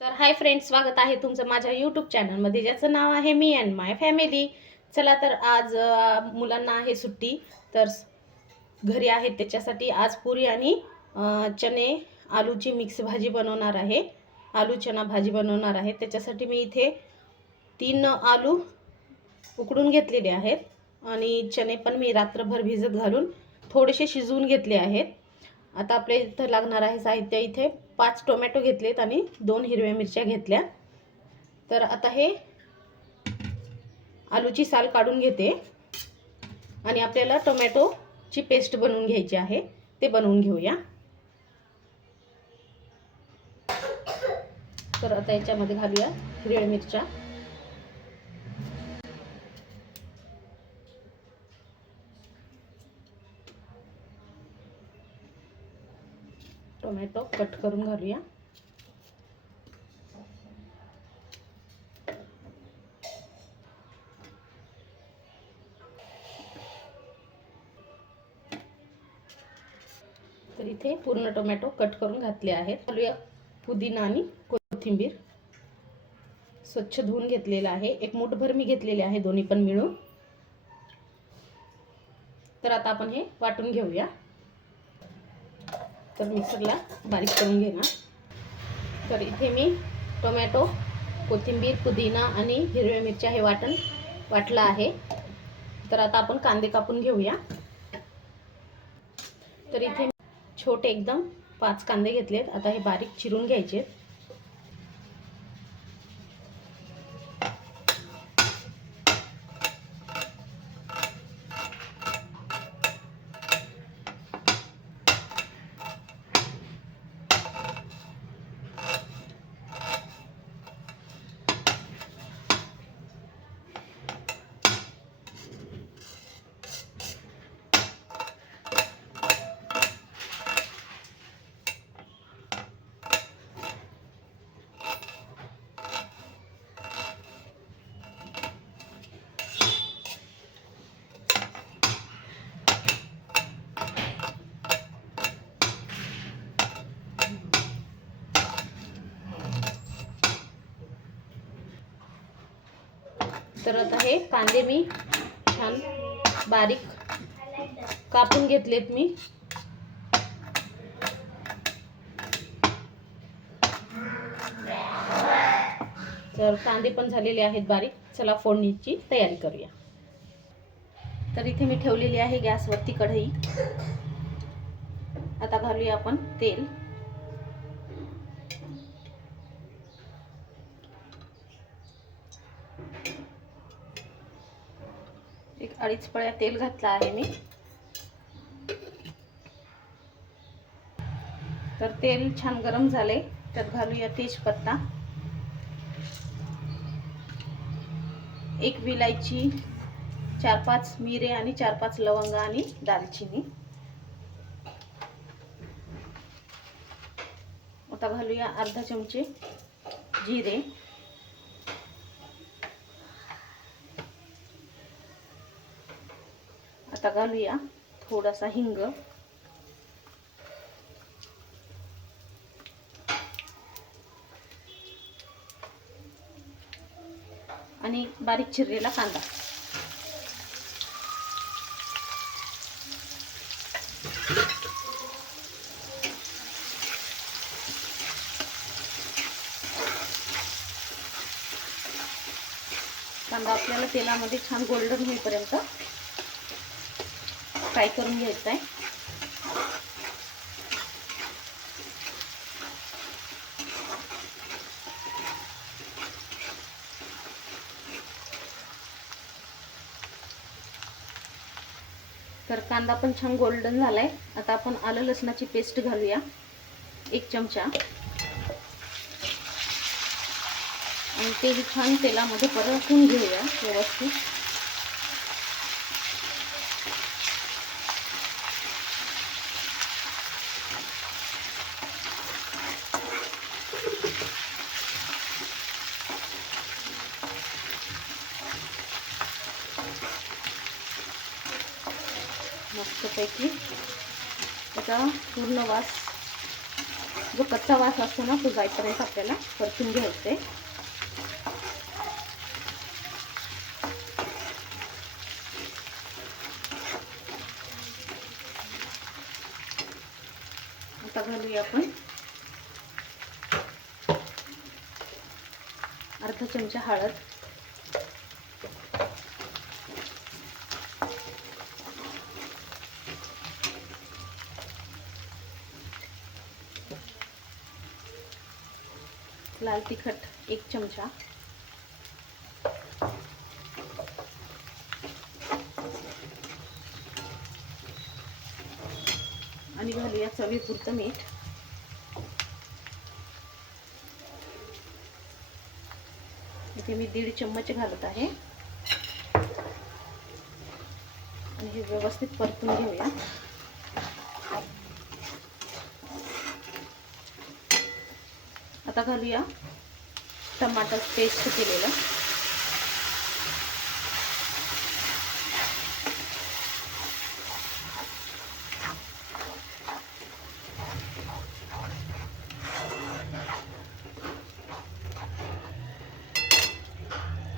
तर hi friends, स्वागत आहे तुमचं माझ्या यूट्यूब चॅनलमध्ये ज्याचं नाव आहे मी अँड माय फॅमिली. चला तर आज मुलांना आहे सुट्टी, तर घरी आहेत त्याच्यासाठी आज पुरी आणि चणे आलूची मिक्स भाजी बनवणार आहे. आलू चना भाजी बनवणार आहे. त्याच्यासाठी मी इथे 3 आलू उकडून घेतलेले आहेत आणि चणे पण मी रात्रभर भिजत घालून थोडेसे शिजवून घेतले आहेत. आता आपल्या इथं लागणार आहे साहित्य. इथे 5 टोमॅटो घेतलेत आणि 2 हिरव्या मिरच्या घेतल्या. तर आता हे आलूची साल काढून घेते आणि आपल्याला टोमॅटोची पेस्ट बनवून घ्यायची आहे, ते बनवून घेऊया. तर आता याच्यामध्ये घालूया हिरव्या मिरच्या, टोमॅटो कट करून घालूया. तर इथे पूर्ण टोमॅटो कट करून घातले आहेत. घालूया पुदिना आणि कोथिंबीर. स्वच्छ धुवून घेतलेला आहे. एक मूठभर मी घेतलेले आहे, दोन्ही पण मिळून. तर आता आपण हे वाटून घेऊया. तर मिक्सरला बारीक करून घेणार. तर इथे मी टोमॅटो, कोथिंबीर, पुदिना आणि हिरव्या मिरच्या हे वाटलं आहे. तर आता आपण कांदे कापून घेऊया. तर इथे छोटे एकदम 5 कांदे घेतलेत. आता हे बारीक चिरून घ्यायचे. तर आता हे कांदे मी छान बारीक कापून घेतलेत मी. तर कांदे पण झालेले आहेत बारीक. चला फोडणीची तयारी करूया. तर इथे मी ठेवलेली आहे गॅसवरती कढई. आता घालूया आपण तेल. एक 2.5 पळ्या तेल घातलं आहे मी. तर तेल छान गरम झाले. त्यात घालूया तेजपत्ता, 1 विलायची, 4-5 मिरे आणि 4-5 लवंग आणि दालचिनी. आता घालूया अर्धा चमचे जिरे, आता घालूया थोडासा हिंग, आणि बारीक चिरलेला कांदा. कांदा आपल्याला तेलामध्ये छान गोल्डन होईपर्यंत फ्राय करून घ्यायचा आहे. तर कांदा पण छान गोल्डन झालाय. आता आपण आलं लसणाची पेस्ट घालूया 1 चमचा आणि तेही छान तेलामध्ये परतून घेऊया व्यवस्थित. मस्तपैकी त्याचा पूर्ण वास जो कच्चा वास असतो ना तो जाईपर्यंत आपल्याला परतून घ्यायचं आहे. आता घालूया आपण अर्धा चमचा हळद, लाल तिखट 1 चमचा, आणि घालूया चवीपुरतं मीठ. इथे मी 1.5 चम्मच घालत आहे आणि हे व्यवस्थित परतून घेऊया. आता घालूया टमाटर पेस्ट केलेलं.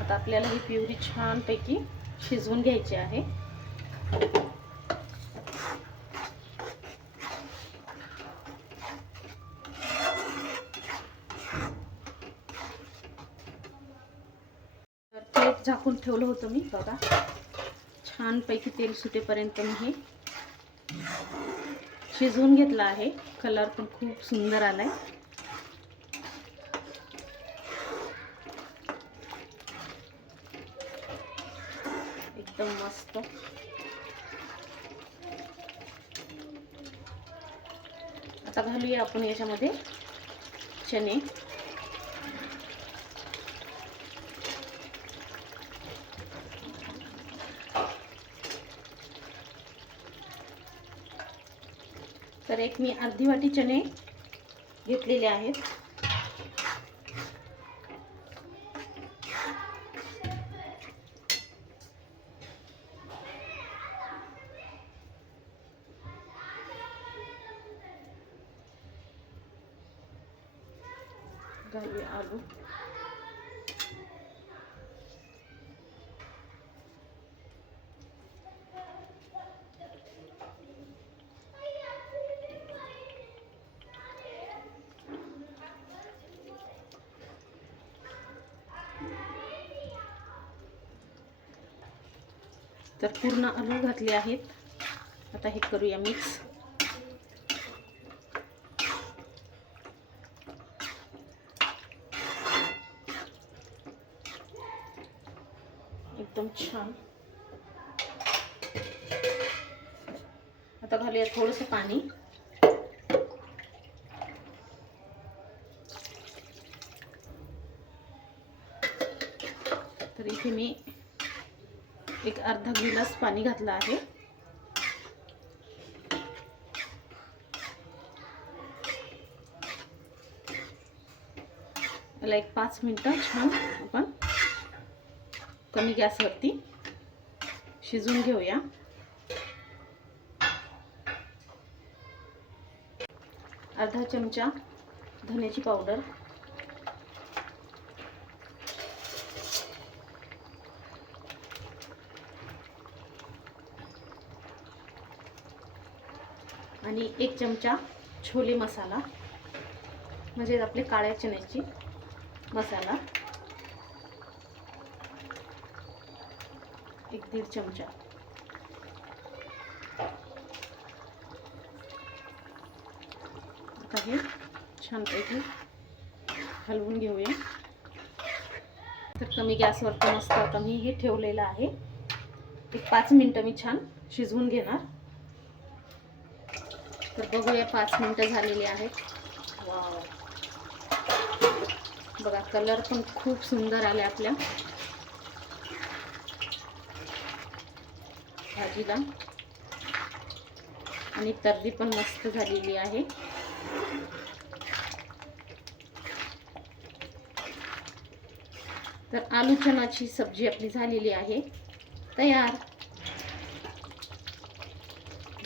आता आपल्याला ही प्युरी छानपैकी शिजवून घ्यायची आहे. तेल झाकून ठेवलं होतं मी, बघा छानपैकी तेल सुटेपर्यंत मी हे शिजवून घेतलं आहे. कलर पण खूप सुंदर आलाय. एकदम मस्त. आता घालूया आपण याच्यामध्ये चणे. तर एक मी अर्धी वाटी चणे घेतलेले आहेत. घालूया आलू. तर पूर्ण आलू घातले आहेत. आता हे करूया मिक्स. एकदम छान. आता घालूया थोडंसं पाणी. तर इथे मी एक अर्धा गिलास पाणी घातलं आहे. याला एक 5 मिनिटं छान आपण कमी गॅसवरती शिजवून घेऊया. अर्धा चमचा धन्याची पावडर, आणि 1 चमचा छोले मसाला, म्हणजे आपले काळ्या चण्याची मसाला. 1-1.5 चमचा. आता हे छानपैकी हलवून घेऊया. तर कमी गॅसवरती मस्त आता मी हे ठेवलेलं आहे. एक 5 मिनिटं मी छान शिजवून घेणार. तर बघूया 5 मिनिटं झालेली आहेत. वाव, बघा कलर पण खूप सुंदर आले आपल्या भाजीला, आणि तर्री पण मस्त झालेली आहे. तर आलू चणाची सब्जी आपली झालेली आहे तयार.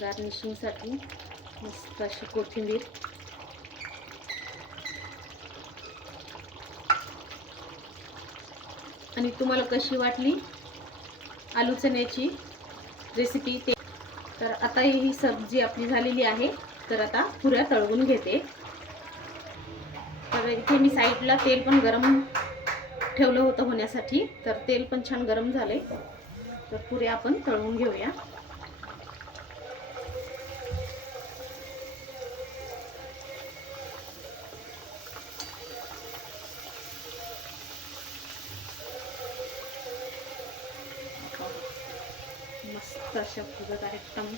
गार्निशिंगसाठी मस्त अशी कोथिंबीर. आणि तुम्हाला कशी वाटली आलू चण्याची रेसिपी ते. तर आता ही सब्जी आपली झालेली आहे. तर आता पुऱ्या तळवून घेते. तर इथे मी साईडला तेल पण गरम ठेवलं होतं होण्यासाठी. तर तेल पण छान गरम झाले. तर पुऱ्या आपण तळवून घेऊया. मस्त अशा फुगत आहेत टम.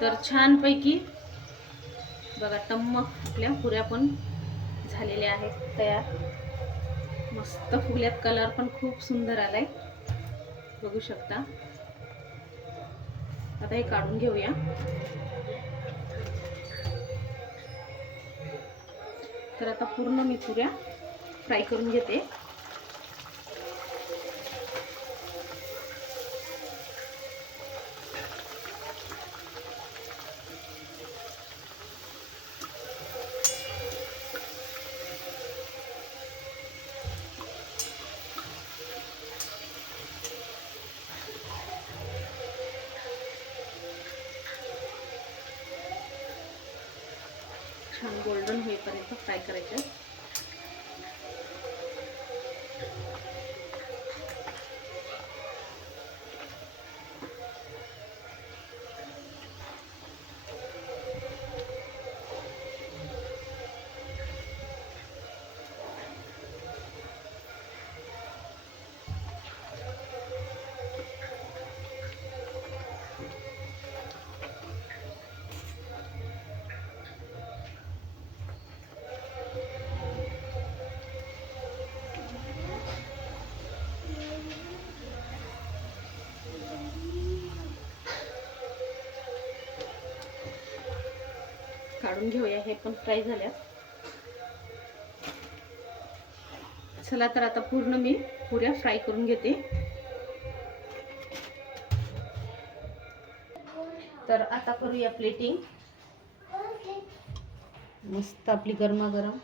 तर छानपैकी बघा टम्म आपल्या पुऱ्या पण झालेल्या आहेत तयार. मस्त फुगल्यात. कलर पण खूप सुंदर आलाय, बघू शकता. आता हे काढून घेऊया. तर आता पूर्ण मी पुऱ्या फ्राय करून घेते. छान गोल्डन होईपर्यंत फ्राय करायचे. काढून घेऊया. हे पण फ्राय झाल्यात. चला तर आता पूर्ण मी पुऱ्या फ्राय करून घेते. तर आता करूया प्लेटिंग. मस्त आपली गरमागरम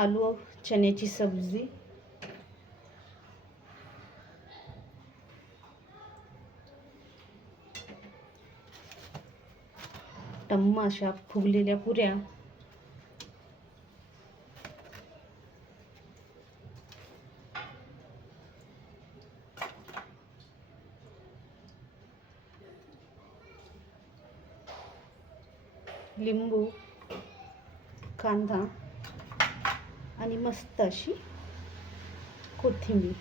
आलू चण्याची सब्जी. टम्म अशा फुगलेल्या पुऱ्या. लिंबू, कांदा आणि मस्त अशी कोथिंबीर.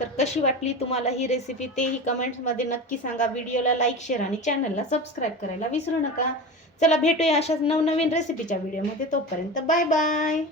तर कशी वाटली तुम्हाला ही रेसिपी तेही कमेंट्समध्ये नक्की सांगा. व्हिडिओला लाईक, शेअर आणि चॅनलला सबस्क्राईब करायला विसरू नका. चला भेटूया अशाच नवनवीन रेसिपीच्या व्हिडिओमध्ये. तोपर्यंत बाय बाय.